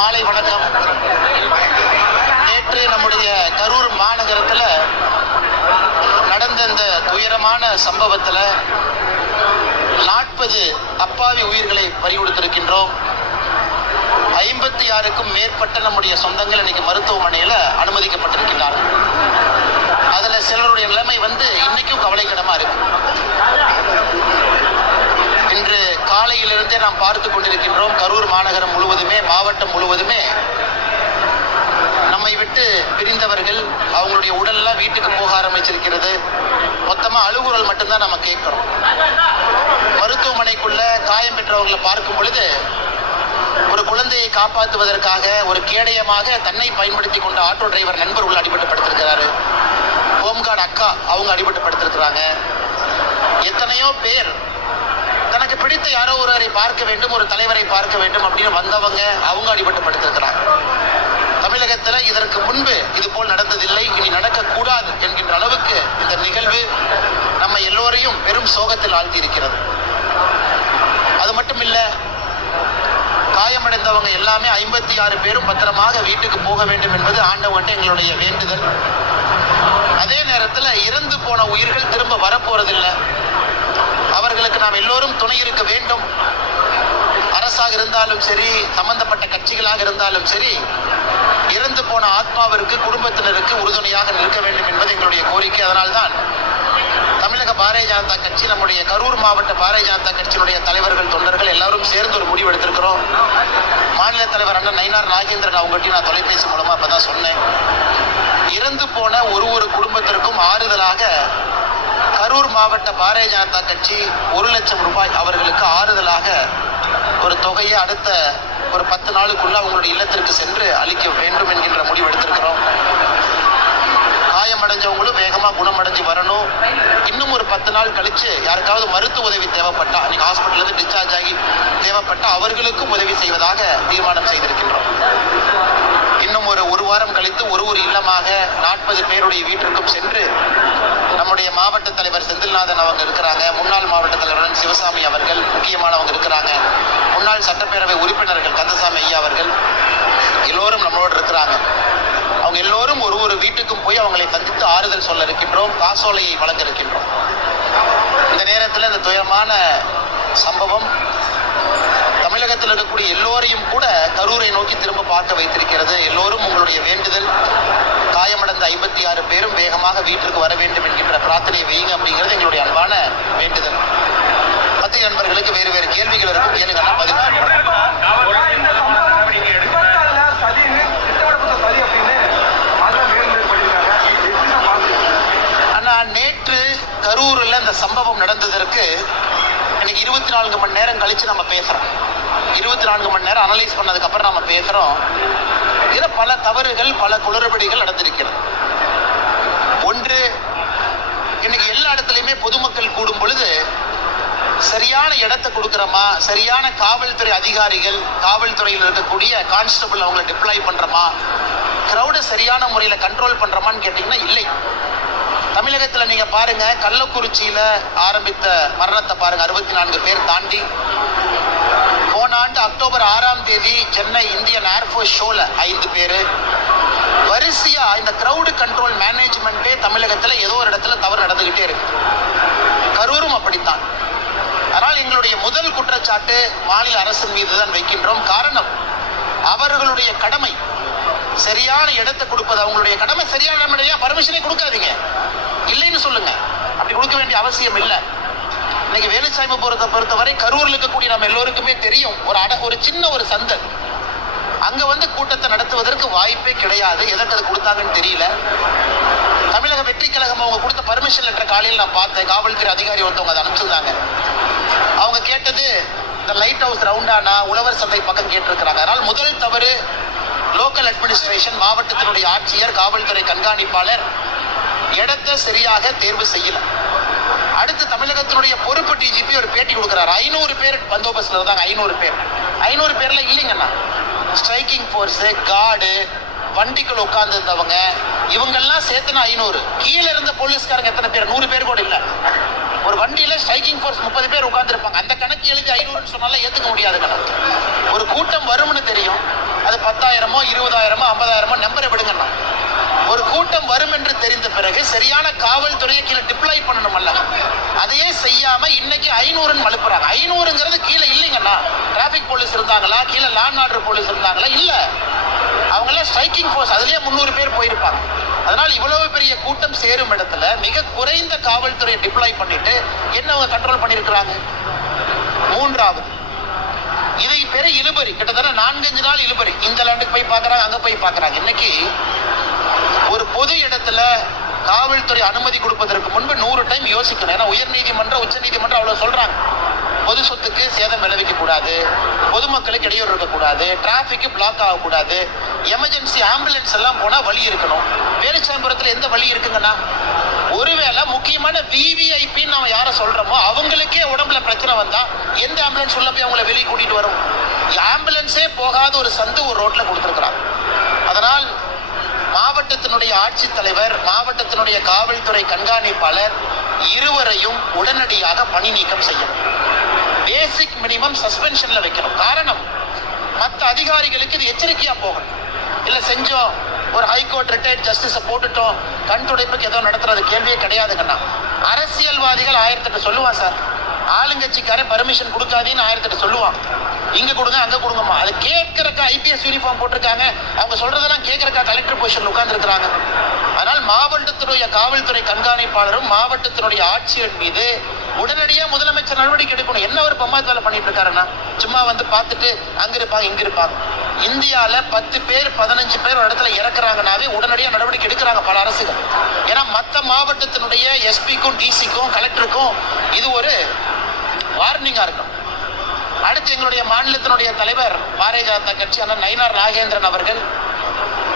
மாலை வணக்கம். நேற்று நம்முடைய கரூர் மாநகரத்தில் நடந்த இந்த துயரமான சம்பவத்தில் நாற்பது அப்பாவி உயிர்களை பறி கொடுத்திருக்கின்றோம் ஐம்பத்தி ஆறுக்கும் மேற்பட்ட நம்முடைய சொந்தங்கள் இன்னைக்கு மருத்துவமனையில் அனுமதிக்கப்பட்டிருக்கின்றார்கள். அதில் சிலருடைய நிலைமை வந்து இன்னைக்கும் கவலைக்கிடமா இருக்கு. இன்று காலையிலிருந்தே நாம் பார்த்து கொண்டிருக்கின்றோம் கரூர் மாநகரம் முழுவதுமே மாவட்டம் முழுவதுமே. நம்மை விட்டு பிரிந்தவர்கள் அவங்களுடைய உடல்லாம் வீட்டுக்கு போக ஆரம்பிச்சிருக்கிறது. மொத்தமா அழுகுரல் மட்டும்தான் நம்ம கேட்கிறோம். மருத்துவமனைக்குள்ள காயம் பெற்றவர்களை பார்க்கும் பொழுது ஒரு குழந்தையை காப்பாற்றுவதற்காக ஒரு கேடயமாக தன்னை பயன்படுத்தி கொண்ட ஆட்டோ டிரைவர் நண்பர் உள்ள அடிபட்டு படுத்திருக்கிறாரு ஹோம்கார்டு அக்கா அவங்க அடிபட்டு படுத்திருக்கிறாங்க எத்தனையோ பேர் தனக்கு பிடித்த யாரோ ஒருவரை பார்க்க வேண்டும் ஒரு தலைவரை பார்க்க வேண்டும் அப்படின்னு வந்தவங்க அவங்க அடிபட்டு படுத்திருக்கிறாங்க தமிழகத்தில் இதற்கு முன்பு இது போல் நடந்ததில்லை இனி நடக்கக்கூடாது என்கின்ற அளவுக்கு இந்த நிகழ்வு நம்ம எல்லோரையும் பெரும் சோகத்தில் ஆழ்த்தி இருக்கிறது அது மட்டும் இல்ல காயமடைந்தவங்க எல்லாமே ஐம்பத்தி ஆறு பேரும் பத்திரமாக வீட்டுக்கு போக வேண்டும் என்பது ஆண்டவன்ட்ட எங்களுடைய வேண்டுதல். அதே நேரத்தில் இறந்து போன உயிர்கள் திரும்ப வரப்போறதில்லை. அவர்களுக்கு நாம் எல்லோரும் துணை இருக்க வேண்டும். அரசாக இருந்தாலும் சரி சம்பந்தப்பட்ட கட்சிகளாக இருந்தாலும் சரி இறந்து போன ஆத்மாவிற்கு குடும்பத்தினருக்கு உறுதுணையாக நிற்க வேண்டும் என்பது எங்களுடைய கோரிக்கை. அதனால்தான் தமிழக பாரதிய ஜனதா கட்சி நம்முடைய கரூர் மாவட்ட பாரதிய ஜனதா கட்சியினுடைய தலைவர்கள் தொண்டர்கள் எல்லாரும் சேர்ந்து ஒரு முடிவு எடுத்திருக்கிறோம். மாநில தலைவர் அண்ணன் நயினார் நாகேந்திரன் அவங்ககிட்ட நான் தொலைபேசி மூலமா அப்பதான் சொன்னேன். இறந்து போன ஒரு ஒரு குடும்பத்திற்கும் ஆறுதலாக கரூர் மாவட்ட பாரதிய ஜனதா கட்சி ஒரு லட்சம் ரூபாய் அவர்களுக்கு ஆறுதலாக ஒரு தொகையை அடுத்த ஒரு பத்து நாளுக்குள்ள அவங்களுடைய இல்லத்திற்கு சென்று அளிக்க வேண்டும் என்கின்ற முடிவு எடுத்திருக்கிறோம். காயமடைஞ்சவங்களும் வேகமாக குணமடைஞ்சு வரணும். இன்னும் ஒரு பத்து நாள் கழிச்சு யாருக்காவது மருத்துவ உதவி தேவைப்பட்டா அன்றைக்கி ஹாஸ்பிட்டலேருந்து டிஸ்சார்ஜ் ஆகி தேவைப்பட்டா அவர்களுக்கும் உதவி செய்வதாக தீர்மானம் செய்திருக்கின்றோம். வாரம் கழித்து ஒரு ஒரு இல்லமாக நாற்பது பேருடைய வீட்டிற்கும் சென்று நம்முடைய மாவட்ட தலைவர் செந்தில்நாதன் அவங்க இருக்கிறாங்க. முன்னாள் மாவட்ட தலைவருடன் சிவசாமி அவர்கள் முக்கியமானவங்க இருக்கிறாங்க. முன்னாள் சட்டப்பேரவை உறுப்பினர்கள் கந்தசாமி ஐயா அவர்கள் எல்லோரும் நம்மளோடு இருக்கிறாங்க. அவங்க எல்லோரும் ஒரு ஒரு வீட்டுக்கும் போய் அவங்களை சந்தித்து ஆறுதல் சொல்ல இருக்கின்றோம் காசோலையை வழங்க இருக்கின்றோம். இந்த நேரத்தில் இந்த துயரமான சம்பவம் தமிழகத்தில் இருக்கக்கூடிய எல்லோரையும் கூட கரூரை நோக்கி திரும்ப பார்க்க வைத்திருக்கிறது. எல்லோரும் உங்களுடைய வேண்டுதல் காயமடைந்த ஐம்பத்தி ஆறு பேரும் வேகமாக வீட்டிற்கு வர வேண்டும் என்கின்ற பிரார்த்தனை வையுங்க அப்படிங்கிறது எங்களுடைய அன்பான வேண்டுதல். மத்திய நண்பர்களுக்கு வேறு வேறு கேள்விகள் இருக்கும். கேளுங்கன்னா பதில். அண்ணா நேற்று கரூரில் இந்த சம்பவம் நடந்ததற்கு இன்னைக்கு இருபத்தி நான்கு மணி நேரம் கழிச்சு நம்ம பேசுறோம். இருபத்தி நான்கு மணி நேரம் அனலைஸ் பண்ணதுக்கு அப்புறம் நம்ம பேசுறோம். இதில் பல தவறுகள் பல குளறுபடிகள் நடந்திருக்கிறது. ஒன்று இன்னைக்கு எல்லா இடத்துலையுமே பொதுமக்கள் கூடும் பொழுது சரியான இடத்தை கொடுக்குறோமா? சரியான காவல்துறை அதிகாரிகள் காவல்துறையில் இருக்கக்கூடிய கான்ஸ்டபிள் அவங்களை டிப்ளாய் பண்றோமா? க்ரௌடை சரியான முறையில் கண்ட்ரோல் பண்றோமான்னு கேட்டிங்கன்னா இல்லை. தமிழகத்துல நீங்க பாருங்க கள்ளக்குறிச்சியில ஆரம்பித்த மரணத்தை பாருங்க அறுபத்தி நான்கு பேர் தாண்டி. போன ஆண்டு அக்டோபர் ஆறாம் தேதி சென்னை இந்தியன் ஏர்ஃபோர்ஸ் ஷோல ஐந்து பேர். வரிசையா இந்த கிரவுடு கண்ட்ரோல் மேனேஜ்மெண்ட்டே தமிழகத்துல ஏதோ ஒரு இடத்துல தவறு நடந்துகிட்டே இருக்கு. கரூரும் அப்படித்தான். அதனால் எங்களுடைய முதல் குற்றச்சாட்டு மாநில அரசின் மீது தான் வைக்கின்றோம். காரணம் அவர்களுடைய கடமை சரியான இடத்தை கொடுப்பது அவங்களுடைய கடமை சரியான இடமடையா பர்மிஷனே கொடுக்காதீங்க. இல்லைன்னு சொல்லுங்க. அப்படி கொடுக்க வேண்டிய அவசியம் இல்லை. இன்னைக்கு வேலுசாமி போறத பொறுத்தவரை கரூர்ல இருக்கக்கூடிய நம்ம எல்லோருக்குமே தெரியும். ஒரு அட ஒரு சின்ன ஒரு சந்தன். அங்க வந்து கூட்டத்தை நடத்துவதற்கு வாய்ப்பே கிடையாது. எதற்கு அது கொடுத்தாங்கன்னு தெரியல. தமிழக வெற்றி கழகம் அவங்க கொடுத்த பர்மிஷன் லெட்டர் காலையில் நான் பார்த்தேன். காவல்துறை அதிகாரி ஒருத்தவங்க அதை அனுப்பிச்சிருந்தாங்க. அவங்க கேட்டது இந்த லைட் ஹவுஸ் ரவுண்டானா உழவர் சந்தை பக்கம் கேட்டிருக்கிறாங்க. அதனால் முதல் தவறு லோக்கல் அட்மினிஸ்ட்ரேஷன் மாவட்டத்தினுடைய ஆட்சியர் காவல்துறை கண்காணிப்பாளர் இடத்தை சரியாக தேர்வு செய்யல. அடுத்து தமிழகத்தினுடைய பொறுப்பு டிஜிபி ஒரு பேட்டி கொடுக்குறாரு. ஐநூறு பேர் பந்தோபஸ்தில் இருந்தாங்க. ஐநூறு பேர். ஐநூறு பேர்ல இல்லைங்கண்ணா. ஸ்ட்ரைக்கிங் ஃபோர்ஸு கார்டு வண்டிக்குள்ள உட்கார்ந்துருந்தவங்க இவங்கெல்லாம் சேர்த்துனா ஐநூறு. கீழே இருந்த போலீஸ்காரங்க எத்தனை பேர்? நூறு பேர் கூட இல்லை. ஒரு வண்டியில ஸ்ட்ரைக்கிங் ஃபோர்ஸ் முப்பது பேர் உட்காந்துருப்பாங்க அந்த கணக்கு எழுதி ஐநூறுன்னு சொன்னாலும் ஏத்துக்க முடியாது கணக்கு ஒரு கூட்டம் வரும்னு தெரியும். அது பத்தாயிரமோ இருபதாயிரமோ ஐம்பதாயிரமோ நம்பரை விடுங்கண்ணா. ஒரு கூட்டம் வரும் என்று தெரிந்த பிறகு சரியான காவல்துறையை கீழே டிப்ளாய் பண்ணணுமல்ல. அதையே செய்யாம இன்னைக்கு ஐநூறுன்னு மழுப்புறாங்க ஐநூறுங்கிறது கீழே இல்லைங்கண்ணா. டிராபிக் போலீஸ் இருந்தாங்களா? கீழே லான் ஆர்டர் போலீஸ் இருந்தாங்களா? இல்ல. அவங்களாம் ஸ்ட்ரைக்கிங் ஃபோர்ஸ் அதுலயே முந்நூறு பேர் போயிருப்பாங்க. அதனால் இவ்வளவு பெரிய கூட்டம் சேரும் இடத்துல மிக குறைந்த காவல்துறையை டிப்ளாய் பண்ணிட்டு என்ன அவங்க கண்ட்ரோல் பண்ணியிருக்கிறாங்க? மூன்றாவது இதை பெற இழுபறி. கிட்டத்தட்ட நான்கஞ்சு நாள் இழுபறி. இந்த லேண்டுக்கு போய் பார்க்குறாங்க அங்கே போய் பார்க்குறாங்க. இன்னைக்கு ஒரு பொது இடத்துல காவல்துறை அனுமதி கொடுப்பதற்கு முன்பு நூறு டைம் யோசிக்கணும். ஏன்னா உயர்நீதிமன்றம் உச்சநீதிமன்றம் அவ்வளோ சொல்கிறாங்க பொது சொத்துக்கு சேதம் விளைவிக்க கூடாது பொதுமக்களுக்கு இடையூறு இருக்கக்கூடாது. டிராஃபிக்கு பிளாக் ஆகக்கூடாது. எமர்ஜென்சி ஆம்புலன்ஸ் எல்லாம் போனால் வழி இருக்கணும். வேலுச்சாம்பரத்துல எந்த வழி இருக்குங்கன்னா ஒருவேளை முக்கியமான விவிஐபின்னு நம்ம யாரை சொல்றோமோ அவங்களுக்கே உடம்புல பிரச்சனை வந்தா எந்த ஆம்புலன்ஸ் உள்ள போய் அவங்கள வெளியே கூட்டிட்டு வரும்? ஆம்புலன்ஸே போகாத ஒரு சந்து ஒரு ரோட்ல கொடுத்துருக்குறாங்க அதனால் மாவட்டத்தினுடைய ஆட்சித்தலைவர் மாவட்டத்தினுடைய காவல்துறை கண்காணிப்பாளர் இருவரையும் உடனடியாக பணி நீக்கம் செய்யணும். பேசிக் மினிமம் சஸ்பென்ஷன்ல வைக்கணும். காரணம் மற்ற அதிகாரிகளுக்கு இது எச்சரிக்கையா போகணும். இல்ல செஞ்சோம் ஒரு ஹைகோர்ட் ரிட்டையர்ட் ஜஸ்டிஸை போட்டுட்டோம். கண் துடைப்புக்கு ஏதோ நடத்துறது கேள்வியே கிடையாதுங்கண்ணா அரசியல்வாதிகள் ஆயிரத்தெட்டு சொல்லுவான் சார். ஆளுங்கட்சிக்காரன் பர்மிஷன் கொடுக்காதீன்னு ஆயிரத்தெட்டு சொல்லுவான். இங்கே கொடுங்க அங்கே கொடுங்கம்மா. அது கேட்கறக்கா ஐபிஎஸ் யூனிஃபார்ம் போட்டிருக்காங்க. அவங்க சொல்றதெல்லாம் கேட்கறக்கா கலெக்டர் பொசிஷன் உட்காந்துருக்குறாங்க அதனால் மாவட்டத்தினுடைய காவல்துறை கண்காணிப்பாளரும் மாவட்டத்தினுடைய ஆட்சியர் மீது உடனடியாக முதலமைச்சர் நடவடிக்கை எடுக்கணும். என்ன ஒரு பம்மாத்து வேலை பண்ணிட்டு இருக்காருன்னா சும்மா வந்து பார்த்துட்டு அங்க இருப்பாங்க இங்கே இருப்பாங்க. இந்தியாவில் பத்து பேர் பதினஞ்சு பேர் ஒரு இடத்துல இறக்குறாங்கனாவே உடனடியாக நடவடிக்கை எடுக்கிறாங்க பல அரசுகள். ஏன்னா மற்ற மாவட்டத்தினுடைய எஸ்பிக்கும் டிசிக்கும் கலெக்டருக்கும் இது ஒரு வார்னிங்காக இருக்கும் அடுத்து எங்களுடைய மாநிலத்தினுடைய தலைவர் பாரதிய ஜனதா கட்சி அண்ணன் நயினார் நாகேந்திரன் அவர்கள்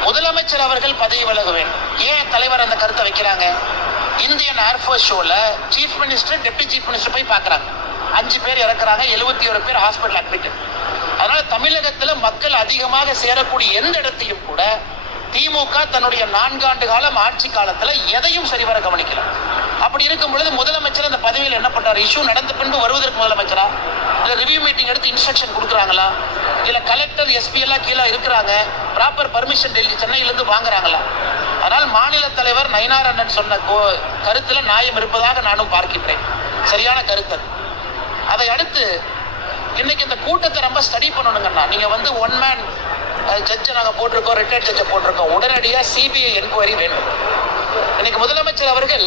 முதலமைச்சர் அவர்கள் பதவி விலக வேண்டும். ஏன் தலைவர் அந்த கருத்தை வைக்கிறாங்க? இந்தியன் ஏர்ஃபோர்ஸ் ஷோல chief minister deputy chief minister போய் பார்க்குறாங்க. அஞ்சு பேர் இறக்குறாங்க எழுபத்தி ஒரு பேர் ஹாஸ்பிட்டல் அட்மிட் அதனால தமிழகத்துல மக்கள் அதிகமாக சேரக்கூடிய எந்த இடத்தையும் கூட திமுக தன்னுடைய நான்காண்டு காலம் ஆட்சி காலத்துல எதையும் சரிவர கவனிக்கல. அப்படி இருக்கும் பொழுது முதலமைச்சர் அந்த பதவியில் என்ன பண்றாரு? இஷ்யூ நடந்த பின்பு வருவதற்கு முதலமைச்சரா? இல்ல ரிவ்யூ மீட்டிங் எடுத்து இன்ஸ்ட்ரக்ஷன் கொடுக்குறாங்களா? இல்ல கலெக்டர் எஸ்பி எல்லாம் கீழே இருக்கிறாங்க. ப்ராப்பர் பர்மிஷன் டெல்லி சென்னையில இருந்து வாங்குறாங்களா? ஆனால் மாநில தலைவர் நயினார் அண்ணன் சொன்ன கோ- கருத்துல நியாயம் இருப்பதாக நானும் பார்க்கின்றேன். சரியான கருத்து அதை அடுத்து இன்னைக்கு இந்த கூட்டத்தை ரொம்ப ஸ்டடி பண்ணணுங்கண்ணா. நீங்க வந்து ஒன் மேன் ஜட்ஜை நாங்க போட்டிருக்கோம் ரிட்டையர்ட் ஜட்ஜை போட்டிருக்கோம். உடனடியா சிபிஐ என்கொயரி வேண்டும். இன்னைக்கு முதலமைச்சர் அவர்கள்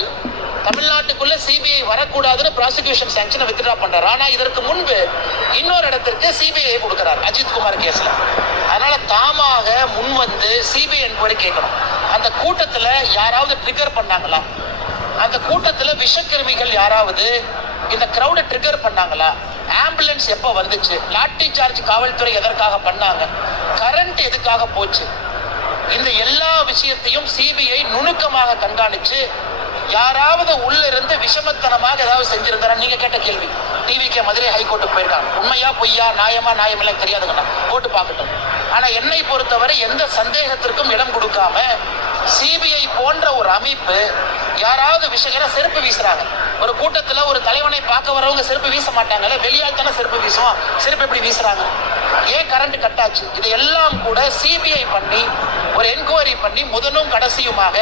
தமிழ்நாட்டுக்குள்ள சிபிஐ வரக்கூடாதுன்னு ப்ராசிக்யூஷன் சாங்ஷனை வித்ட்ரா பண்றாரு. ஆனா இதற்கு முன்பு இன்னொரு இடத்திற்கு சிபிஐ கொடுக்கிறார் அஜித் குமார் கேஸ்ல. அதனால தாமாக முன் வந்து சிபிஐ என்கொயரி கேட்கணும். அந்த கூட்டத்துல யாராவது ட்ரிகர் பண்ணாங்களா? அந்த கூட்டத்துல விஷக்கிருமிகள் யாராவது இந்த கிரௌட ட்ரிகர் பண்ணாங்களா? ஆம்புலன்ஸ் எப்போ வந்துச்சு? லாட்டி சார்ஜ் காவல்துறை எதற்காக பண்ணாங்க? கரண்ட் எதுக்காக போச்சு? இந்த எல்லா விஷயத்தையும் சிபிஐ நுணுக்கமாக கண்காணிச்சு யாராவது உள்ள இருந்து விஷமத்தனமாக ஏதாவது செஞ்சிருந்தாரா? நீங்க கேட்ட கேள்வி. டிவிகே மதுரை ஹைகோர்ட்டுக்கு போயிருக்காங்க. உண்மையா பொய்யா நியாயமா நியாயமில்லை தெரியாதுங்கண்ணா போட்டு பார்க்கட்டும். ஆனா என்னை பொறுத்தவரை எந்த சந்தேகத்திற்கும் இடம் கொடுக்காம சிபிஐ போன்ற ஒரு அமைப்பு யாராவது விஷயங்களை செருப்பு வீசுறாங்க. ஒரு கூட்டத்துல ஒரு தலைவனை பார்க்க வரவங்க செருப்பு வீச மாட்டாங்கல்ல? வெளியால் தானே செருப்பு வீசுவோம் செருப்பு எப்படி வீசுறாங்க? ஏன் கரண்ட் கட் ஆச்சு? இதையெல்லாம் கூட சிபிஐ பண்ணி ஒரு என்கொயரி பண்ணி முதலும் கடைசியுமாக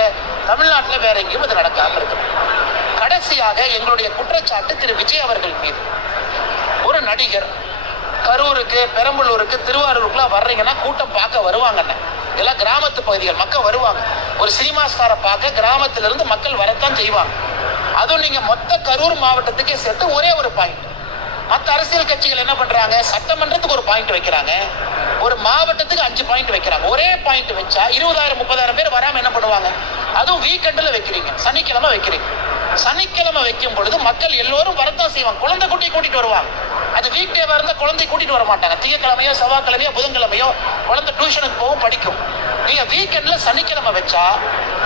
தமிழ்நாட்டில் வேற எங்கேயும் இது நடக்காம இருக்கு. கடைசியாக எங்களுடைய குற்றச்சாட்டு திரு விஜய் அவர்கள் மீது. ஒரு நடிகர் கரூருக்கு பெரம்பலூருக்கு திருவாரூருக்குலாம் வர்றீங்கன்னா கூட்டம் பார்க்க வருவாங்கண்ணே இதெல்லாம் கிராமத்து பகுதிகள் மக்கள் வருவாங்க. ஒரு சினிமா ஸ்டாரை பார்க்க கிராமத்திலிருந்து மக்கள் வரத்தான் செய்வாங்க. அதுவும் நீங்க மொத்த கரூர் மாவட்டத்துக்கே சேர்த்து ஒரே ஒரு பாயிண்ட் மற்ற அரசியல் கட்சிகள் என்ன பண்றாங்க? சட்டமன்றத்துக்கு ஒரு பாயிண்ட் வைக்கிறாங்க. ஒரு மாவட்டத்துக்கு அஞ்சு பாயிண்ட் வைக்கிறாங்க. ஒரே பாயிண்ட் வச்சா இருபதாயிரம் முப்பதாயிரம் பேர் வராம என்ன பண்ணுவாங்க? அதுவும் வீக்கெண்ட்ல வைக்கிறீங்க. சனிக்கிழமை வைக்கிறீங்க. சனிக்கிழமை வைக்கும் பொழுது மக்கள் எல்லோரும் வரத்தான் செய்வாங்க. குழந்தை குட்டி கூட்டிட்டு வருவாங்க. அது வீக் டேவா இருந்தா குழந்தை கூட்டிட்டு வர மாட்டாங்க. திங்கக்கிழமையோ செவ்வாய்க்கிழமையோ புதன்கிழமையோ குழந்தை டியூஷனுக்கு போகும் படிக்கும். வீக்கெண்ட்ல சனிக்கிழமை வச்சா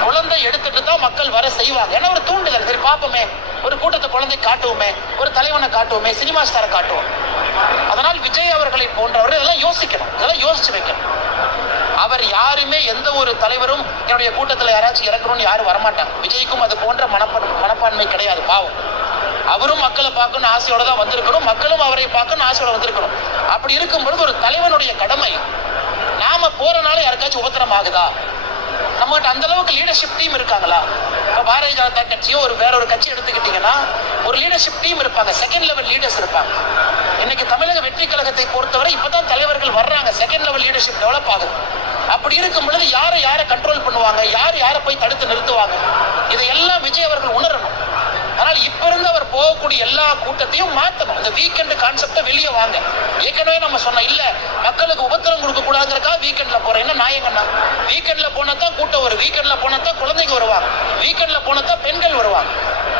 குழந்தை எடுத்துட்டு தான் மக்கள் வர செய்வாங்க. ஏன்னா ஒரு தூண்டுதல். சரி பார்ப்போமே. ஒரு கூட்டத்தை குழந்தை காட்டுவோமே. ஒரு தலைவனை காட்டுவோமே. சினிமா ஸ்டாரை காட்டுவோம். அதனால் விஜய் அவர்களை போன்றவர்கள் இதெல்லாம் யோசிக்கணும். இதெல்லாம் யோசிச்சு வைக்கணும். அவர் யாருமே எந்த ஒரு தலைவரும் என்னுடைய கூட்டத்தில் யாராச்சும் இறக்கணும்னு யாரும் வரமாட்டாங்க. விஜய்க்கும் அது போன்ற மனப்பான் மனப்பான்மை கிடையாது பாவம். அவரும் மக்களை பார்க்கணும் ஆசையோட தான் வந்திருக்கணும். மக்களும் அவரை பார்க்கணும் ஆசையோட வந்திருக்கணும். அப்படி இருக்கும் பொழுது ஒரு தலைவனுடைய கடமை நாம போறனால யாருக்காச்சும் உபத்திரம் ஆகுதா நம்மகிட்ட அந்த அளவுக்கு லீடர்ஷிப் டீம் இருக்காங்களா? இப்போ பாரதிய ஜனதா கட்சியோ ஒரு வேற ஒரு கட்சி எடுத்துக்கிட்டீங்கன்னா ஒரு லீடர்ஷிப் டீம் இருப்பாங்க. செகண்ட் லெவல் லீடர்ஸ் இருப்பாங்க. இன்னைக்கு தமிழக வெற்றி கழகத்தை பொறுத்தவரை இப்பதான் தலைவர்கள் வர்றாங்க. செகண்ட் லெவல் லீடர்ஷிப் டெவலப் ஆகுது. அப்படி இருக்கும் பொழுது யாரை யாரை கண்ட்ரோல் பண்ணுவாங்க? யார் யாரை போய் தடுத்து நிறுத்துவாங்க? இதையெல்லாம் விஜய் அவர்கள் உணரணும். ஆனால் இப்ப இருந்து அவர் போகக்கூடிய எல்லா கூட்டத்தையும் மாத்தணும் இந்த வீக்கெண்ட் கான்செப்டை வெளியே வாங்க. ஏற்கனவே நம்ம சொன்னோம் இல்ல மக்களுக்கு உபத்திரம் கொடுக்க கூடாதுங்கிறக்கா வீக்கெண்ட்ல போறேன். என்ன நாயங்கன்னா வீக்கெண்ட்ல போனா தான் கூட்டம் வரும். வீக்கெண்ட்ல போனா தான் குழந்தைங்க வருவாங்க. வீக்கெண்ட்ல போனா தான் பெண்கள் வருவாங்க.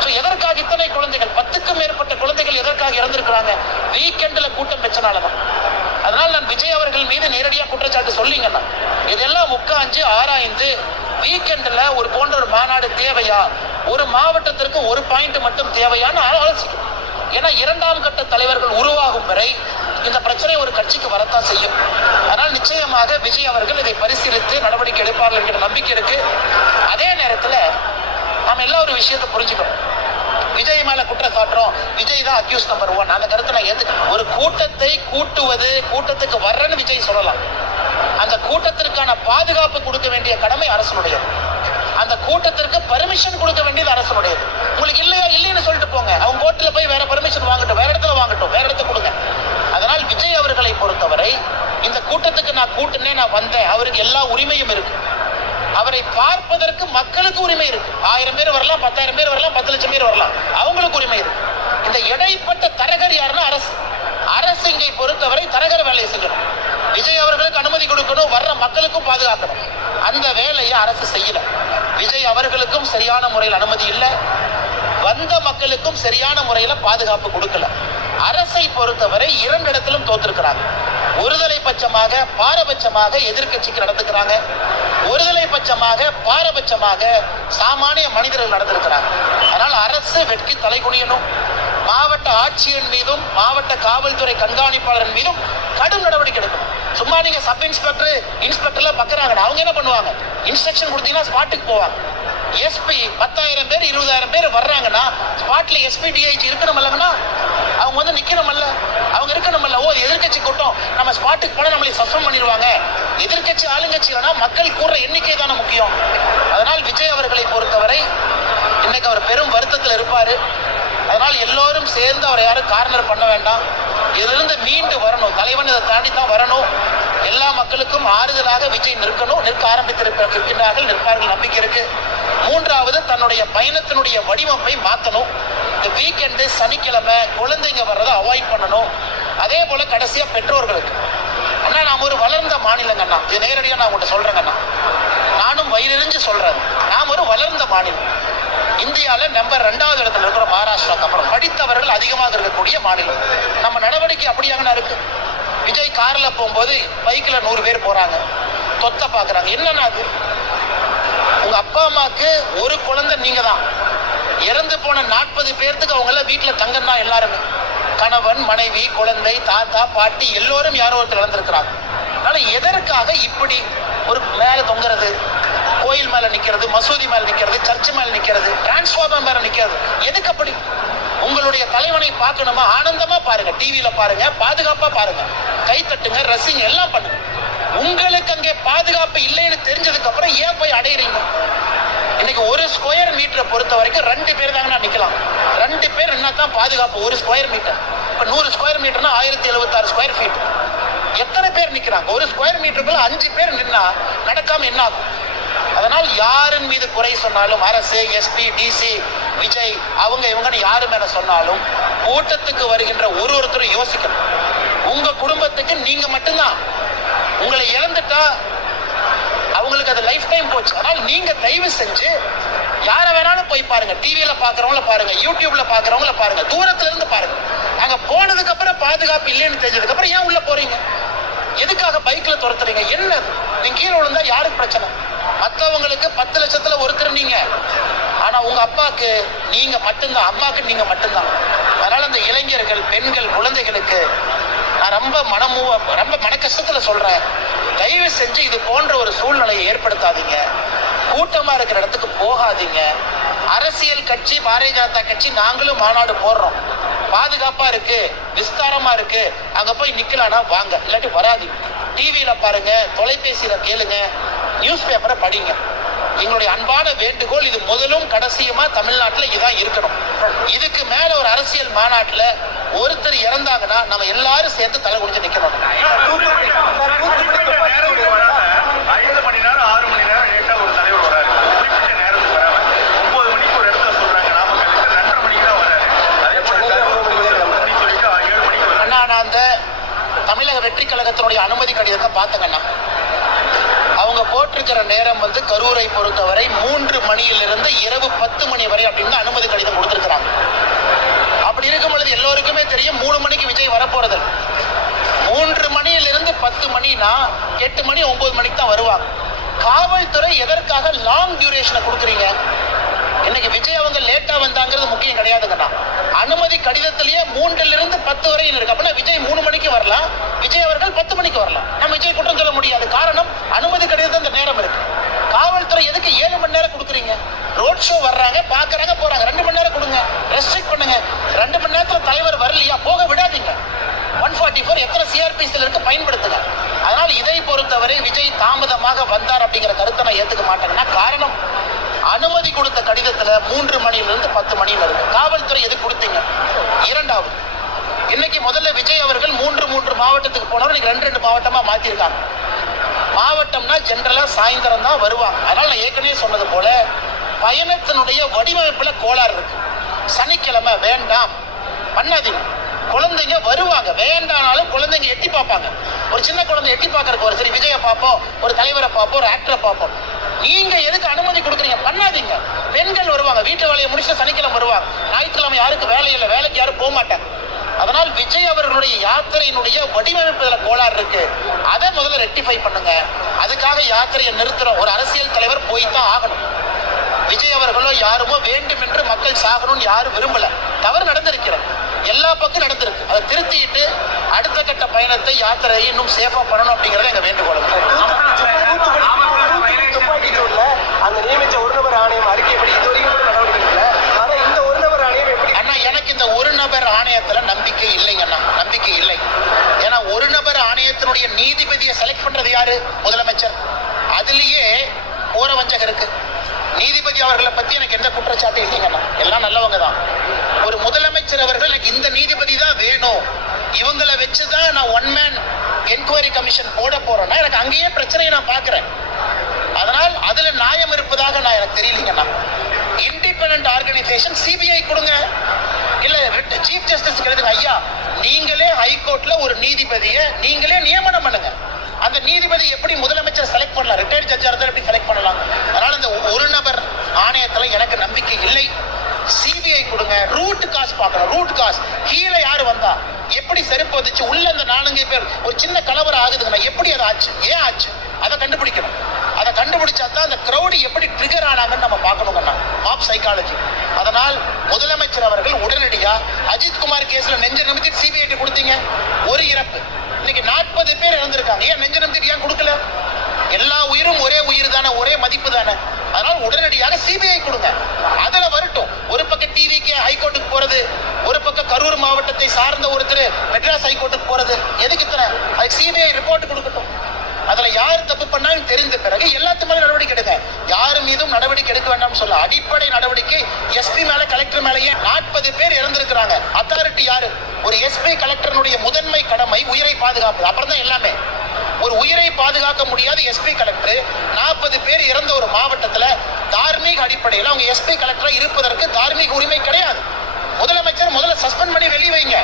ஸோ எதற்காக இத்தனை குழந்தைகள்? பத்துக்கும் மேற்பட்ட குழந்தைகள் எதற்காக இறந்திருக்கிறாங்க? வீக்கெண்ட்ல கூட்டம் வச்சனாலதான் அதனால நான் விஜய் அவர்கள் மீது நேரடியாக குற்றச்சாட்டு சொல்லிங்கண்ணா இதெல்லாம் உட்காந்து ஆராய்ந்து வீக்கெண்டில் ஒரு போன்ற ஒரு மாநாடு தேவையா? ஒரு மாவட்டத்திற்கு ஒரு பாயிண்ட் மட்டும் தேவையான ஆலோசிக்கும். ஏன்னா இரண்டாம் கட்ட தலைவர்கள் உருவாகும் வரை இந்த பிரச்சனை ஒரு கட்சிக்கு வரத்தான் செய்யும். அதனால் நிச்சயமாக விஜய் அவர்கள் இதை பரிசீலித்து நடவடிக்கை எடுப்பார்கள் என்கிற நம்பிக்கை இருக்கு. அதே நேரத்தில் நாம் எல்லா ஒரு விஷயத்தை புரிஞ்சுக்கணும். விஜய் மேல குற்றம் சாட்டுறோம். விஜய் தான் அக்யூஸ் நம்பர் ஒன் அந்த கருத்தை நான் ஏத்து ஒரு கூட்டத்தை கூட்டுவது கூட்டத்துக்கு வர்றன்னு விஜய் சொல்லலாம். அந்த கூட்டத்திற்கான பாதுகாப்பு கொடுக்க வேண்டிய கடமை அரசனுடையது. அந்த கூட்டத்திற்கு பர்மிஷன் கொடுக்க வேண்டியது அரசனுடையது. உங்களுக்கு இல்லையா இல்லைன்னு சொல்லிட்டு போங்க. அவங்க கோர்ட்டில் போய் வேற பர்மிஷன் வாங்கட்டும் வேற இடத்துல வாங்கட்டும் வேற இடத்துல கொடுங்க. அதனால் விஜய் அவர்களை பொறுத்தவரை இந்த கூட்டத்துக்கு நான் கூட்டுனே நான் வந்தேன். அவருக்கு எல்லா உரிமையும் இருக்கு. அவரை பார்ப்பதற்கு மக்களுக்கு உரிமை இருக்கு. ஆயிரம் பேர் வரலாம் பத்தாயிரம் பேர் வரலாம் பத்து லட்சம் பேர் வரலாம். அவங்களுக்கு உரிமை இருக்கு. இந்த இடைப்பட்ட தரகர் யாருன்னா அரசு. அரசு இங்கே பொறுத்தவரை தரகர் வேலையை செய்யணும். விஜய் அவர்களுக்கு அனுமதி கொடுக்கணும் வர்ற மக்களுக்கும் பாதுகாக்கணும். அந்த வேலையை அரசு செய்யல. விஜய் அவர்களுக்கும் சரியான முறையில் அனுமதி இல்லை. வந்த மக்களுக்கும் சரியான முறையில பாதுகாப்பு கொடுக்கல. அரசை பொறுத்தவரை இரண்டு இடத்திலும் தோத்திருக்கிறாங்க. ஒருதலை பட்சமாக பாரபட்சமாக எதிர்க்கட்சிக்கு நடந்துக்கிறாங்க. ஒருதலை பட்சமாக பாரபட்சமாக சாமானிய மனிதர்கள் நடந்திருக்கிறாங்க. அதனால் அரசு வெட்கி தலை குனியணும். மாவட்ட ஆட்சியர் மீதும் மாவட்ட காவல்துறை கண்காணிப்பாளர் மீதும் கடும் நடவடிக்கை எடுக்கும். சும்மா நீங்க சப் இன்ஸ்பெக்டர் இன்ஸ்பெக்டர்ல பக்கறாங்க அவங்க என்ன பண்ணுவாங்க? இன்ஸ்ட்ரக்ஷன் கொடுத்தீங்கன்னா ஸ்பாட்டுக்கு போவாங்க. எஸ்பி பத்தாயிரம் பேர் இருபதாயிரம் பேர் வர்றாங்கன்னா ஸ்பாட்ல எஸ்பி டிஐஜி இருக்கணுமல்லங்கண்ணா? அவங்க வந்து நிக்கணுமல்ல. அவங்க இருக்கணுமல்ல. ஓ எதிர்க்கட்சி கூட்டம். நம்ம ஸ்பாட்டுக்கு போனா நம்மளை சஸ்பெண்ட் பண்ணிடுவாங்க. எதிர்க்கட்சி ஆளுங்கட்சி வேணா மக்கள் கூடுற எண்ணிக்கை தானே முக்கியம். அதனால் விஜய் அவர்களை பொறுத்தவரை இன்னைக்கு அவர் பெரும் வருத்தத்தில் இருப்பாரு. அதனால் எல்லோரும் சேர்ந்து அவரை யாரும் கார்னர் பண்ண வேண்டாம். இதிலிருந்து மீண்டு வரணும். தலைவன் இதை தாண்டி தான் வரணும். எல்லா மக்களுக்கும் ஆறுதலாக விஜய் நிற்கணும். நிற்க ஆரம்பித்திருக்கிறார்கள் நிற்பார்கள் நம்பிக்கை இருக்கு. மூன்றாவது தன்னுடைய பயணத்தினுடைய வடிவமைப்பை மாற்றணும் இந்த வீக்கெண்டு சனிக்கிழமை குழந்தைங்க வர்றதை அவாய்ட் பண்ணணும். அதே போல கடைசியா பெற்றோர்களுக்கு. அண்ணா நாம் ஒரு வளர்ந்த மாநிலங்கண்ணா இது நேரடியாக நான் உங்கள்கிட்ட சொல்றேங்கண்ணா நானும் வயிறெறிஞ்சு சொல்றேன். நாம் ஒரு வளர்ந்த மாநிலம். இந்தியாவில் நம்பர் ரெண்டாவது இடத்துல இருக்கிற மகாராஷ்டிராக்கு அப்புறம் படித்தவர்கள் அதிகமாக இருக்கக்கூடிய மாநிலம். நம்ம நடவடிக்கை அப்படியாங்கண்ணா இருக்கு. விஜய் காரில் போகும்போது பைக்கில் நூறு பேர் போகிறாங்க தொத்த பார்க்குறாங்க என்னன்னா அது? உங்கள் அப்பா அம்மாவுக்கு ஒரு குழந்தை நீங்கள் தான் இறந்து போன நாற்பது பேர்த்துக்கு அவங்களாம் வீட்டில் வீட்டுல தங்கம் தான் எல்லாருமே. கணவன் மனைவி குழந்தை தாத்தா பாட்டி எல்லோரும் யாரோ ஒருத்தர் இழந்திருக்கிறாங்க அதனால் எதற்காக இப்படி ஒரு மேலே தொங்குறது? கோயில் மேல நிக்கிறது மசூதி மேல நிக்கிறது சர்ச் மேல நிக்கிறது டிரான்ஸ்ஃபார்மர் மேல நிக்கிறது. எதுக்கு அப்படி? உங்களுடைய தலைவனை பார்க்கணுமா? ஆனந்தமா பாருங்க. டிவியில பாருங்க பாதுகாப்பா பாருங்க. கை தட்டுங்க ரசிங்க எல்லாம் பண்ணுங்க. உங்களுக்கு அங்கே பாதுகாப்பு இல்லைன்னு தெரிஞ்சதுக்கு அப்புறம் ஏன் போய் அடையிறீங்க? இன்னைக்கு ஒரு ஸ்கொயர் மீட்டரை பொறுத்த வரைக்கும் ரெண்டு பேர் தாங்க நிக்கலாம். ரெண்டு பேர் என்ன தான் பாதுகாப்பு. ஒரு ஸ்கொயர் மீட்டர் இப்ப நூறு ஸ்கொயர் மீட்டர்னா ஆயிரத்தி எழுபத்தாறு ஸ்கொயர் ஃபீட் எத்தனை பேர் நிக்கிறாங்க? ஒரு ஸ்கொயர் மீட்டருக்குள்ள அஞ்சு பேர் நின்னா நடக்காம என்ன ஆகும்? அதனால் யாரின் மீது குறை சொன்னாலும் அரசு எஸ்பி டிசி விஜய் அவங்க இவங்கன்னு யாரு என சொன்னாலும் கூட்டத்துக்கு வருகின்ற ஒரு ஒருத்தரும் யோசிக்கணும். உங்க குடும்பத்துக்கு நீங்க மட்டும்தான். உங்களை இழந்துட்டா அவங்களுக்கு அது லைஃப் டைம் போச்சு. அதனால் நீங்க தயவு செஞ்சு யாரை வேணாலும் போய் பாருங்க. டிவியில பாக்குறவங்கள பாருங்க. யூடியூப்ல பாக்குறவங்கள பாருங்க. தூரத்துல இருந்து பாருங்க. அங்க போனதுக்கு அப்புறம் பாதுகாப்பு இல்லைன்னு தெரிஞ்சதுக்கு அப்புறம் ஏன் உள்ள போறீங்க? எதுக்காக பைக்ல துரத்துறீங்க? என்ன நீங்க கீழே விழுந்தா யாருக்கு பிரச்சனை? மத்தவங்களுக்கு பத்து லட்சத்துல ஒருத்தர் நீங்க. ஆனா உங்க அப்பாக்கு நீங்க மட்டும்தான் அம்மாக்கு நீங்க மட்டும்தான். அதனால அந்த இளைஞர்கள் பெண்கள் குழந்தைகளுக்கு நான் ரொம்ப மனமூ ரொம்ப மன கஷ்டத்துல சொல்றேன். தயவு செஞ்சு இது போன்ற ஒரு சூழ்நிலையை ஏற்படுத்தாதீங்க. கூட்டமா இருக்கிற இடத்துக்கு போகாதீங்க. அரசியல் கட்சி பாரதிய ஜனதா கட்சி நாங்களும் மாநாடு போடுறோம். பாதுகாப்பா இருக்கு விஸ்தாரமா இருக்கு. அங்க போய் நிக்கலாம்னா வாங்க இல்லாட்டி வராதீங்க. டிவியில பாருங்க தொலைபேசியில கேளுங்க நியூஸ் பேப்பரை படிங்க. எங்களுடைய அன்பான வேண்டுகோள் இது முதலும் கடைசியுமா தமிழ்நாட்டுல இதான் இருக்கணும். இதுக்கு மேல ஒரு அரசியல் மாநாட்டுல ஒருத்தர் இறந்தாங்கன்னா நம்ம எல்லாரும் சேர்ந்து தலை குனிஞ்சு நிக்கணும் தூத்துக்குடி சார் தூத்துக்குடி துப்பாக்கி சூடு ஐந்து மணி நேரம் ஆறு மணி நேரம் லேட்டா ஒரு தலைவர் வராரு குறிப்பிட்ட நேரத்துக்கு வராம ஒன்பது மணிக்கு ஒரு இடத்துல சொல்றாங்க நாமக்கல் ரெண்டரை மணிக்கு தான் வராரு அதே போல ஒன்பது மணிக்கு சொல்லிட்டு ஏழு மணிக்கு வராரு அண்ணா நான் அந்த தமிழக வெற்றி கழகத்தினுடைய அனுமதி கடிதத்தை பார்த்தங்கண்ணா அவங்க போட்டிருக்கிற நேரம் வந்து கரூரை பொறுத்தவரை மூன்று மணியிலிருந்து இரவு பத்து மணி வரை அப்படின்னு அனுமதி கடிதம் கொடுத்திருக்கிறாங்க. அப்படி இருக்கும் பொழுது எல்லோருக்குமே தெரியும் மூணு மணிக்கு விஜய் வரப்போறது மூன்று மணியிலிருந்து பத்து மணினா எட்டு மணி ஒன்பது மணிக்கு தான் வருவாங்க. காவல்துறை எதற்காக லாங் டியூரேஷனை கொடுக்குறீங்க? இன்னைக்கு விஜய் அவங்க லேட்டா வந்தாங்கிறது முக்கியம் கிடையாதுங்கண்ணா. அனுமதி கடிதத்திலேயே மூன்றில் இருந்து பத்து வரையில் இருக்கு. அப்படின்னா விஜய் மூணு மணிக்கு வரலாம். விஜய் அவர்கள் பத்து மணிக்கு வரலாம். நம்ம விஜய் குற்றம் சொல்ல முடியாது. காரணம் அனுமதி கடிதத்தில் அந்த நேரம் இருக்கு. காவல்துறை எதுக்கு ஏழு மணி நேரம் கொடுக்குறீங்க? ரோட் ஷோ வர்றாங்க பாக்குறாங்க போறாங்க. ரெண்டு மணி நேரம் கொடுங்க. ரெஸ்ட்ரிக்ட் பண்ணுங்க. ரெண்டு மணி நேரத்துல தலைவர் வரலையா? போக விடாதீங்க. ஒன் ஃபார்ட்டி ஃபோர் எத்தனை சிஆர்பிசியில் இருக்கு பயன்படுத்துங்க. அதனால் இதை பொறுத்தவரை விஜய் தாமதமாக வந்தார் அப்படிங்கிற கருத்தை நான் ஏற்றுக்க மாட்டேங்கன்னா காரணம்? அனுமதி கொடுத்த கடிதத்துல மூன்று மணியிலிருந்து பத்து மணி இருக்கு. காவல்துறை எது கொடுத்தீங்க? இரண்டாவது இன்னைக்கு முதல்ல விஜய் அவர்கள் மூன்று மூன்று மாவட்டத்துக்கு போனவர் இன்னைக்கு ரெண்டு ரெண்டு மாவட்டமா மாத்திருக்காங்க. மாவட்டம்னா ஜென்ரலா சாயந்தரம் தான் வருவாங்க. அதனால நான் ஏற்கனவே சொன்னது போல பயணத்தினுடைய வடிவமைப்புல கோளாறு இருக்கு. சனிக்கிழமை வேண்டாம். பண்ணாதீங்க. குழந்தைங்க வருவாங்க. வேண்டானாலும் குழந்தைங்க எட்டி பார்ப்பாங்க. ஒரு சின்ன குழந்தை எட்டி பார்க்கறதுக்கு ஒரு சரி விஜயை பார்ப்போம் ஒரு தலைவரை பார்ப்போம் ஒரு ஆக்டரை பார்ப்போம். நீங்க எதுக்கு அனுமதி கொடுக்குறீங்க? பண்ணாதீங்க. பெண்கள் வருவாங்க. வீட்டு வேலையை முடிச்சு சனிக்கிழமை வருவாங்க. ஞாயிற்றுக்கிழமை யாருக்கு வேலை இல்லை. வேலைக்கு யாரும் போக மாட்டாங்க. அதனால் விஜய் அவர்களுடைய யாத்திரையினுடைய வடிவமைப்புல கோளாறு இருக்கு. அதை முதல்ல ரெக்டிஃபை பண்ணுங்க. அதுக்காக யாத்திரையை நிறுத்துறோம் ஒரு அரசியல் தலைவர் போய் தான் ஆகணும். விஜய் அவர்களோ யாருமோ வேண்டும் என்று மக்கள் சாகணும்னு யாரும் விரும்பல. தவறு நடந்திருக்கிறது. எல்லா பக்கம் நடந்திருக்கு. அதை திருத்திட்டு அடுத்த கட்ட பயணத்தை யாத்திரையை இன்னும் சேஃபா பண்ணணும் அப்படிங்கிறத எங்க வேண்டுகோள் அந்த நியமிச்ச ஒரு நபர் ஆணையம் அறிக்கைப்படி இது வரைக்கும் நடவடிக்கை இல்லை இந்த ஒரு நபர் ஆணையம் எப்படி அண்ணா எனக்கு இந்த ஒரு நபர் ஆணையத்துல நம்பிக்கை இல்லைங்க அண்ணா. நம்பிக்கை இல்லை. ஏன்னா ஒரு நபர் ஆணையத்தினுடைய நீதிபதியை செலக்ட் பண்றது யாரு? முதலமைச்சர். அதுலயே போற வஞ்சகம் இருக்கு அவர்களை பத்தி எனக்கு எந்த குற்றச்சாட்டு இல்லைங்கண்ணா எல்லாம் நல்லவங்க தான் ஒரு முதலமைச்சர் அவர்கள் எனக்கு இந்த நீதிபதி தான் வேணும். இவங்களை வச்சுதான் நான் ஒன் மேன் என்கொயரி கமிஷன் போட போறேன்னா எனக்கு அங்கேயே பிரச்சனையை நான் பாக்குறேன் அதனால் அதுல நியாயம் இருப்பதாக நான் எனக்கு தெரியலீங்கண்ணா இண்டிபெண்ட் ஆர்கனைசேஷன் சிபிஐ கொடுங்க. இல்ல சீஃப் ஜஸ்டிஸ் எழுதுங்க ஐயா நீங்களே ஹைகோர்ட்ல ஒரு நீதிபதியை நீங்களே நியமனம் பண்ணுங்க. அந்த நீதிபதி எப்படி முதலமைச்சர் செலக்ட் பண்ணலாம்? ரிட்டையர்ட் ஜட்ஜா இருந்தால் எப்படி செலக்ட் பண்ணலாம்? அதனால இந்த ஒரு நபர் ஆணையத்துல எனக்கு நம்பிக்கை இல்லை. சிபிஐ கொடுங்க. ரூட் காஸ் பார்க்கணும். ரூட் காஸ் கீழே யாரு வந்தா? எப்படி செருப்பு வந்துச்சு? உள்ள அந்த நாலஞ்சு பேர். ஒரு சின்ன கலவரம் ஆகுதுங்கன்னா எப்படி அது ஆச்சு? ஏன் ஆச்சு? அதை கண்டுபிடிக்கணும். அதை கண்டுபிடிச்சா தான் அந்த கிரௌடு எப்படி ட்ரிகர் ஆனாங்கன்னு நம்ம பார்க்கணுங்கண்ணா. மாப் சைக்காலஜி அதனால் முதலமைச்சர் அவர்கள் உடனடியா அஜித் குமார் கேஸ்ல நெஞ்ச நிமித்தி சிபிஐடி கொடுத்தீங்க. ஒரு இறப்பு. இன்னைக்கு நாற்பது பேர் இறந்திருக்காங்க. ஏன் நெஞ்ச நிமித்தி ஏன் கொடுக்கல? எல்லா உயிரும் ஒரே உயிர் தானே ஒரே மதிப்பு தானே அதனால உடனடியாக சிபிஐ கொடுங்க. அதுல வரட்டும். ஒரு பக்கம் டிவிக்கு ஹைகோர்ட்டுக்கு போறது ஒரு பக்கம் கரூர் மாவட்டத்தை சார்ந்த ஒருத்தர் மெட்ராஸ் ஹைகோர்ட்டுக்கு போறது. எதுக்கு இத்தனை? அதுக்கு சிபிஐ ரிப்போர்ட் கொடுக்கட்டும். அதுல யார் தப்பு பண்ணாலும் தெரிந்த பிறகு எல்லாத்து மேலும் நடவடிக்கை எடுங்க. யாரு மீதும் நடவடிக்கை எடுக்க வேண்டாம் சொல்ல அடிப்படை நடவடிக்கை எஸ்பி மேல கலெக்டர் மேலேயே நாற்பது பேர் இறந்திருக்கிறாங்க. அத்தாரிட்டி யாரு? ஒரு எஸ்பி கலெக்டருடைய முதன்மை கடமை உயிரை பாதுகாப்பு அப்புறம் தான் எல்லாமே. ஒரு உயிரை பாதுகாக்க முடியாத எஸ்பி கலெக்டர் நாற்பது பேர் இறந்த ஒரு மாவட்டத்துல தார்மீக அடிப்படையில் அவங்க எஸ்பி கலெக்டரா இருப்பதற்கு தார்மீக உரிமை கிடையாது. முதலமைச்சர் முதல்ல சஸ்பெண்ட் பண்ணி வெளிய வைங்க.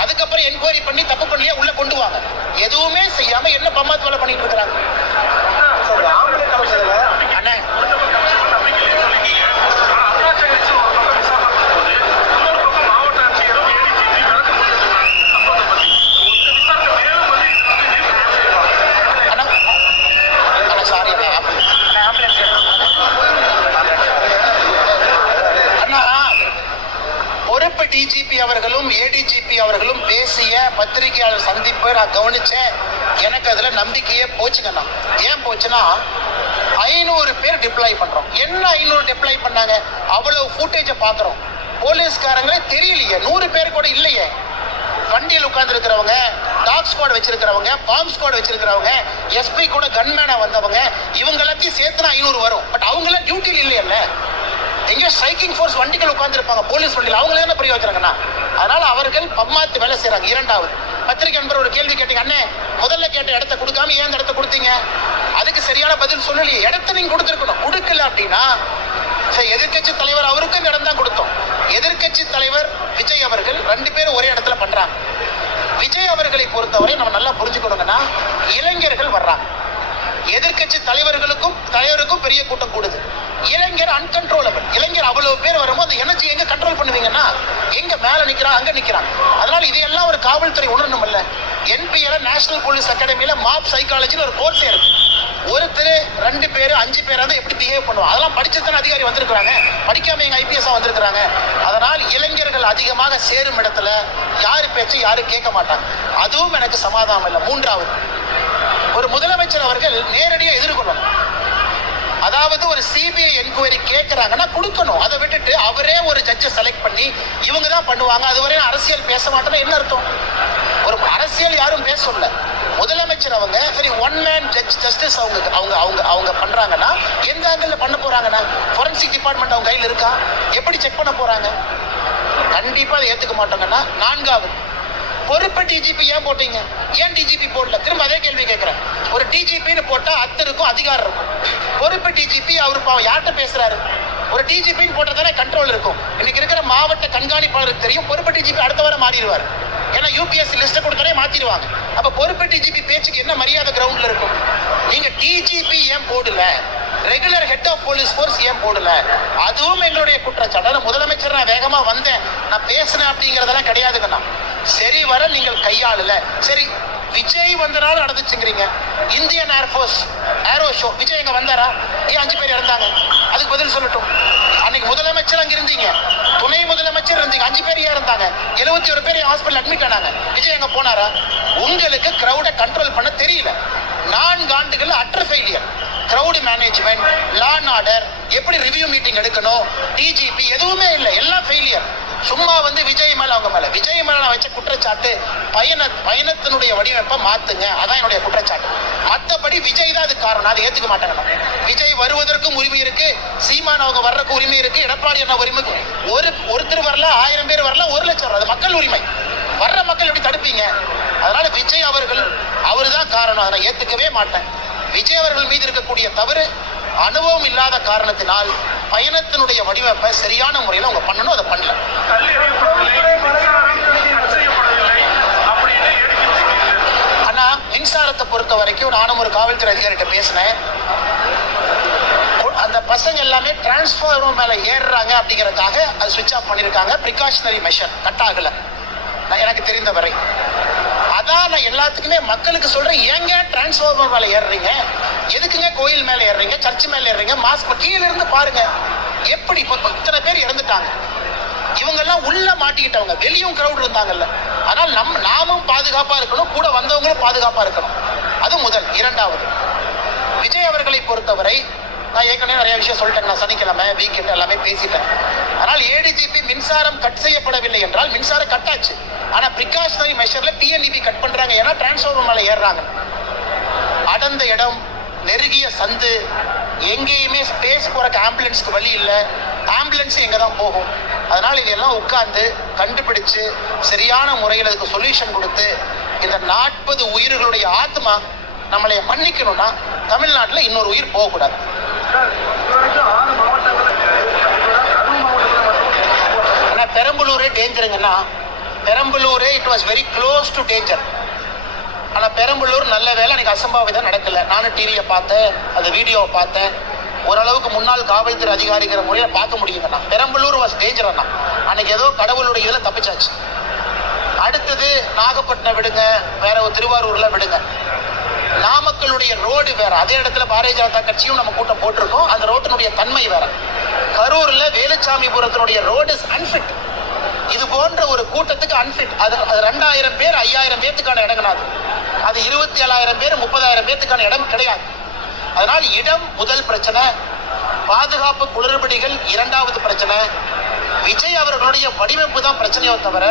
அதுக்கப்புறம் என்கொயரி பண்ணி தப்பு பண்ணியா உள்ள கொண்டு வாங்க. எதுவுமே செய்யாம என்ன பம்மாத்து வேலை பண்ணிட்டு இருக்காங்க சார் ஆம்புலன்ஸ் அமைச்சதுல அண்ணே அண்ணா அண்ணா சாரி அண்ணா அண்ணா பொறுப்பு டிஜிபி அவர்களும் ஏடிஜிபி அவர்களும் பேசிய பத்திரிகையாளர் சந்திப்பை நான் கவனிச்சேன். எனக்கு அதுல நம்பிக்கையே போச்சுங்கண்ணா ஏன் போச்சுன்னா ஐநூறு பேர் டிப்ளாய் பண்றோம். என்ன ஐநூறு டிப்ளாய் பண்ணாங்க? அவ்வளவு ஃபுட்டேஜை பார்க்குறோம் போலீஸ்காரங்களே தெரியலையே. நூறு பேர் கூட இல்லையே. வண்டியில் உட்கார்ந்து இருக்கிறவங்க டாக் ஸ்குவாட் வச்சிருக்கிறவங்க பாம் ஸ்குவாட் வச்சிருக்கிறவங்க எஸ்பி கூட கன்மேனா வந்தவங்க இவங்க எல்லாத்தையும் சேர்த்துனா ஐநூறு வரும். பட் அவங்களாம் டியூட்டியில் இல்லையல்ல. எங்கேயோ ஸ்ட்ரைக்கிங் ஃபோர்ஸ் வண்டிகள் உட்காந்துருப்பாங்க போலீஸ் வண்டியில். அவங்களே என்ன பிரயோஜனங்கண்ணா அதனால அவர்கள் பம்மாத்து வேலை செய்கிறாங்க இரண்டாவது பத்திரிகை நண்பர் ஒரு கேள்வி கேட்டீங்க. அண்ணே முதல்ல கேட்ட இடத்த கொடுக்காம ஏன் இந்த இடத்த கொடுத்தீங்க? அதுக்கு சரியான பதில் சொல்லலையே. இடத்த நீங்க கொடுத்துருக்கணும். கொடுக்கல அப்படின்னா சரி எதிர்க்கட்சி தலைவர் அவருக்கும் இந்த இடம் தான் கொடுத்தோம். எதிர்க்கட்சி தலைவர் விஜய் அவர்கள் ரெண்டு பேரும் ஒரே இடத்துல பண்றாங்க. விஜய் அவர்களை பொறுத்தவரை நம்ம நல்லா புரிஞ்சுக்கணுங்கன்னா இளைஞர்கள் வர்றாங்க. எதிர்க்கட்சி தலைவர்களுக்கும் தலைவருக்கும் பெரிய கூட்டம் கூடுது. இளைஞர் அன்கன்ட்ரோலபிள் இளைஞர் அவ்வளவு பேர் வரும்போது அந்த எனர்ஜி எங்க கண்ட்ரோல் பண்ணுவீங்கன்னா எங்க மேல நிக்கிறா அங்க நிக்கிறான் அதனால இதையெல்லாம் ஒரு காவல்துறை உணரணும் இல்ல. என்பிஎல நேஷனல் போலீஸ் அகாடமியில மாப் சைக்காலஜின்னு ஒரு கோர்ஸ் இருக்கு. ஒருத்தர் ரெண்டு பேர் அஞ்சு பேராவது எப்படி பிஹேவ் பண்ணுவோம் அதெல்லாம் படிச்சதான அதிகாரி வந்திருக்கிறாங்க. படிக்காம எங்க ஐபிஎஸ் வந்திருக்கிறாங்க. அதனால் இளைஞர்கள் அதிகமாக சேரும் இடத்துல யாரு பேச்சு யாரும் கேட்க மாட்டாங்க. அதுவும் எனக்கு சமாதானம் இல்லை. மூன்றாவது ஒரு முதலமைச்சர் அவர்கள் நேரடியாக எதிர்கொள்ளணும். அதாவது ஒரு சிபிஐ என்கொயரி கேட்கறாங்கன்னா கொடுக்கணும். அதை விட்டுட்டு அவரே ஒரு ஜட்ஜை செலக்ட் பண்ணி இவங்க தான் பண்ணுவாங்க. அதுவரை அரசியல் பேச மாட்டேன்னா என்ன அர்த்தம்? ஒரு அரசியல் யாரும் பேச சொல்லல முதலமைச்சர் அவங்க சரி ஒன் மேன் ஜட்ஜ் ஜஸ்டிஸ் அவங்க அவங்க அவங்க அவங்க பண்றாங்கன்னா எந்த ஆங்கிள் பண்ண போறாங்கன்னா? ஃபொரன்சிக் டிபார்ட்மெண்ட் அவங்க கையில் இருக்கா? எப்படி செக் பண்ண போறாங்க? கண்டிப்பா அதை ஏத்துக்க மாட்டாங்கன்னா நான்காவது பொறுப்பு டிஜிபி ஏன் போட்டீங்க? ஏன் டிஜிபி போடல? திரும்ப அதே கேள்வி கேட்கிறேன் ஒரு டிஜிபின்னு போட்டா அத்து இருக்கும் அதிகாரம் இருக்கும். பொறுப்பு டிஜிபி அவர் பாவம் யார்கிட்ட பேசுறாரு? ஒரு டிஜிபின்னு போட்டதானே கண்ட்ரோல் இருக்கும். இன்னைக்கு இருக்கிற மாவட்ட கண்காணிப்பாளருக்கு தெரியும் பொறுப்பு டிஜிபி அடுத்த வாரம் மாறிடுவார். ஏன்னா யூபிஎஸ்சி லிஸ்ட்டை கொடுத்தாலே மாத்திடுவாங்க. அப்ப பொறுப்பு டிஜிபி பேச்சுக்கு என்ன மரியாதை கிரவுண்ட்ல இருக்கும்? நீங்க டிஜிபி ஏன் போடல? Regular head of police force ஏன் போடல? அதுவும் எங்களுடைய குற்றச்சாட்டு. முதலமைச்சர் நான் வேகமா வந்தேன். நான் பேசினேன் அப்படிங்கறதெல்லாம் கிடையாதுங்கண்ணா. சரி வர நீங்கள் கையாளல. சரி விஜய் வந்தனால நடந்துச்சுங்கிறீங்க. Indian air force aero show Vijay இங்கே வந்தாரா? ஏன் அஞ்சு பேர் இறந்தாங்க? அதுக்கு பதில் சொல்லட்டும். அன்னைக்கு முதலமைச்சர் அங்க இருந்தீங்க. துணை முதலமைச்சர் இருந்தீங்க. அஞ்சு பேர் ஏன் இருந்தாங்க? எழுபத்தி ஒரு பேர் ஹாஸ்பிட்டல் அட்மிட் ஆனாங்க விஜய் எங்க போனாரா? உங்களுக்கு க்ரௌடை கண்ட்ரோல் பண்ண தெரியல. நான்கு ஆண்டுகள் utter failure crowd management law and order எப்படி ரிவ்யூ மீட்டிங் எடுக்கணும் டிஜிபி எதுவுமே இல்லை எல்லாம் ஃபெயிலியர் சும்மா வந்து விஜய் மேல அவங்க மேல. விஜய் மேல நான் வச்ச குற்றச்சாட்டு பயண பயணத்தினுடைய வடிவமைப்பை மாத்துங்க. அதான் என்னுடைய குற்றச்சாட்டு. மற்றபடி விஜய் தான் அது காரணம். அதை ஏத்துக்க மாட்டாங்க நான். விஜய் வருவதற்கும் உரிமை இருக்கு சீமான் அவங்க வர்றதுக்கு உரிமை இருக்கு எடப்பாடி என்ன உரிமை இருக்கு. ஒரு ஒருத்தர் வரல ஆயிரம் பேர் வரல ஒரு லட்சம் அது மக்கள் உரிமை. வர்ற மக்கள் எப்படி தடுப்பீங்க? அதனால விஜய் அவர்கள் அவர் தான் காரணம். அதை நான் ஏத்துக்கவே மாட்டேன். விஜய் அவர்கள் மீது இருக்கக்கூடிய தவறு அனுபவம் இல்லாத காரணத்தினால் பயணத்தினுடைய வடிவமைப்பை சரியான முறையில் அவங்க பண்ணணும் அதை பண்ணல. தள்ளி ஆனா மின்சாரத்தை பொறுத்த வரைக்கும் நானும் ஒரு காவல்துறை அதிகாரிகிட்ட பேசினேன். அந்த பசங்க எல்லாமே டிரான்ஸ்ஃபார்மர் மேல ஏறுறாங்க அப்படிங்கறதுக்காக அது சுவிட்ச் ஆஃப் பண்ணிருக்காங்க. ப்ரிகாஷனரி மெஷர் கட் ஆகல நான் எனக்கு தெரிந்த வரை. அதான் நான் எல்லாத்துக்குமே மக்களுக்கு சொல்றேன். ஏங்க டிரான்ஸ்ஃபார்மர் மேல ஏறுறீங்க? எதுக்குங்க கோயில் மேல ஏறுறீங்க? சர்ச் மேல ஏறுறீங்க? மாஸ்க் கீழ இருந்து பாருங்க. எப்படி இப்ப இத்தனை பேர் இறந்துட்டாங்க? இவங்க எல்லாம் உள்ள மாட்டிக்கிட்டவங்க. வெளியும் கிரௌட் இருந்தாங்கல்ல. ஆனால் நம் நாமும் பாதுகாப்பா இருக்கணும். கூட வந்தவங்களும் பாதுகாப்பா இருக்கணும். அது முதல். இரண்டாவது. விஜய் அவர்களை பொறுத்தவரை நான் ஏற்கனவே நிறைய விஷயம் சொல்லிட்டேன். நான் சனிக்கிழமை வீக்கெண்ட் எல்லாமே பேசிட்டேன். ஆனால் ஏடிஜிபி மின்சாரம் கட் செய்யப்படவில்லை என்றால் மின்சாரம் கட் ஆச்சு. ஆனால் பிரிகாஷனரி மெஷரில் டிஎன்இபி கட் பண்ணுறாங்க ஏன்னா டிரான்ஸ்ஃபார்மர் மேலே ஏறுறாங்க. அடர்ந்த இடம் நெருங்கிய சந்து எங்கேயுமே ஸ்பேஸ் போகிறக்கு ஆம்புலன்ஸ்க்கு வழி இல்லை. ஆம்புலன்ஸ் எங்கே தான் போகும். அதனால் இதெல்லாம் உட்கார்ந்து கண்டுபிடிச்சு சரியான முறையில் அதுக்கு சொல்யூஷன் கொடுத்து இந்த நாற்பது உயிர்களுடைய ஆத்மா நம்மளை மன்னிக்கணும்னா தமிழ்நாட்டில் இன்னொரு உயிர் போகக்கூடாது. ஆனால் மாவட்டத்தில் பெரம்பலூரே டேஞ்சருங்கன்னா பெரம்பலூரே it was very close to danger ஆனால் பெரம்பலூர் நல்ல வேலை எனக்கு அசம்பாவிதம் நடக்கல. நானும் டிவியை பார்த்தேன் அந்த வீடியோவை பார்த்தேன். ஓரளவுக்கு முன்னாள் காவல்துறை அதிகாரிங்கிற முறையில் பார்க்க முடியுங்கண்ணா பெரம்பலூர் வாஸ் டேஞ்சர் அண்ணா. அன்னைக்கு ஏதோ கடவுளுடைய இதில் தப்பிச்சாச்சு. அடுத்தது நாகப்பட்டினம் விடுங்க வேற ஒரு திருவாரூர்ல விடுங்க. நாமக்கலுடைய ரோடு வேற. அதே இடத்துல பாரதிய ஜனதா கட்சியும் நம்ம கூட்டம் போட்டிருக்கோம். அந்த ரோட்டினுடைய தன்மை வேற. கரூர்ல வேலுச்சாமிபுரத்தினுடைய ரோடு அன்ஃபிட் இது போன்ற ஒரு கூட்டத்துக்கு அன்ஃபிட் அது அது ரெண்டாயிரம் பேர் ஐயாயிரம் பேத்துக்கான இடங்களாது அது இருபத்தி ஏழாயிரம் பேர் முப்பதாயிரம் பேத்துக்கான இடம் கிடையாது. அதனால் இடம் முதல் பிரச்சனை பாதுகாப்பு குளறுபடிகள் இரண்டாவது பிரச்சனை. விஜய் அவர்களுடைய வடிவமைப்பு தான் பிரச்சனையோ தவிர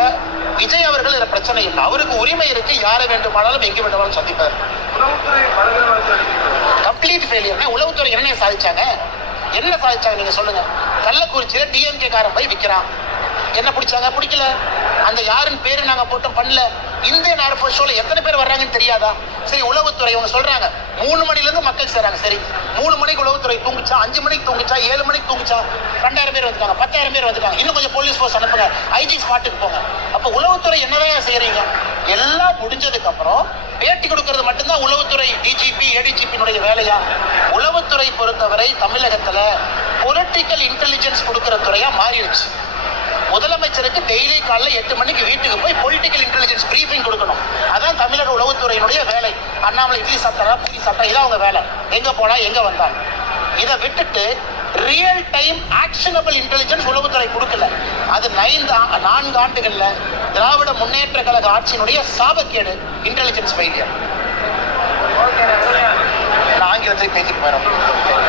விஜய் அவர்கள் இதுல பிரச்சனை இல்லை. அவருக்கு உரிமை இருக்கு. யாரை வேண்டுமானாலும் எங்கே வேண்டுமானாலும் சந்திப்பார். கம்ப்ளீட் ஃபெயிலியர்னா உளவுத்துறை என்ன சாதிச்சாங்க? என்ன சாதிச்சாங்க நீங்க சொல்லுங்க. கள்ளக்குறிச்சியில டிஎம்கே காரன் போய் விற்கிறான் என்ன பிடிச்சாங்க? பிடிக்கல. அந்த யாருன்னு பேரு நாங்க போட்டோம் பண்ணல. இந்தியன் ஏர்ஃபோர்ஸ் ஷோல எத்தனை பேர் வர்றாங்கன்னு தெரியாதா? சரி உளவுத்துறை அவங்க சொல்றாங்க. மூணு மணில இருந்து மக்கள் சேராங்க. சரி மூணு மணிக்கு உளவுத்துறை தூங்குச்சா? அஞ்சு மணிக்கு தூங்குச்சா? ஏழு மணிக்கு தூங்குச்சா? ரெண்டாயிரம் பேர் வந்துட்டாங்க. பத்தாயிரம் பேர் வந்துட்டாங்க. இன்னும் கொஞ்சம் போலீஸ் ஃபோர்ஸ் அனுப்புங்க. ஐஜி ஸ்பாட்டுக்கு போங்க. அப்ப உளவுத்துறை என்னதான் செய்யறீங்க? எல்லாம் முடிஞ்சதுக்கு அப்புறம் பேட்டி கொடுக்கறது மட்டும்தான் உளவுத்துறை டிஜிபி ஏடிஜிபியினுடைய வேலையா? உளவுத்துறை பொறுத்தவரை தமிழகத்துல பொலிட்டிக்கல் இன்டெலிஜென்ஸ் கொடுக்கிற துறையா மாறிடுச்சு. முதலமைச்சருக்கு டெய்லி காலைல எட்டு மணிக்கு வீட்டுக்கு போய் பொலிட்டிக்கல் இன்டெலிஜென்ஸ் பிரீஃபிங் கொடுக்கணும். அதான் தமிழக உளவுத்துறையினுடைய வேலை. அண்ணாமலை இட்லி சாப்பிட்டாரா பூரி சாப்பிட்டா இதான் அவங்க வேலை. எங்க போனா எங்க வந்தாங்க இதை விட்டுட்டு ரியல் டைம் ஆக்ஷனபிள் இன்டெலிஜென்ஸ் உளவுத்துறை கொடுக்கல. அது நைந்து ஆ- நான்கு ஆண்டுகள்ல திராவிட முன்னேற்ற கழக ஆட்சியினுடைய சாபக்கேடு இன்டெலிஜென்ஸ் ஃபெயிலியர் நான் ஆங்கிலத்தில் பேசிட்டு போயிடும்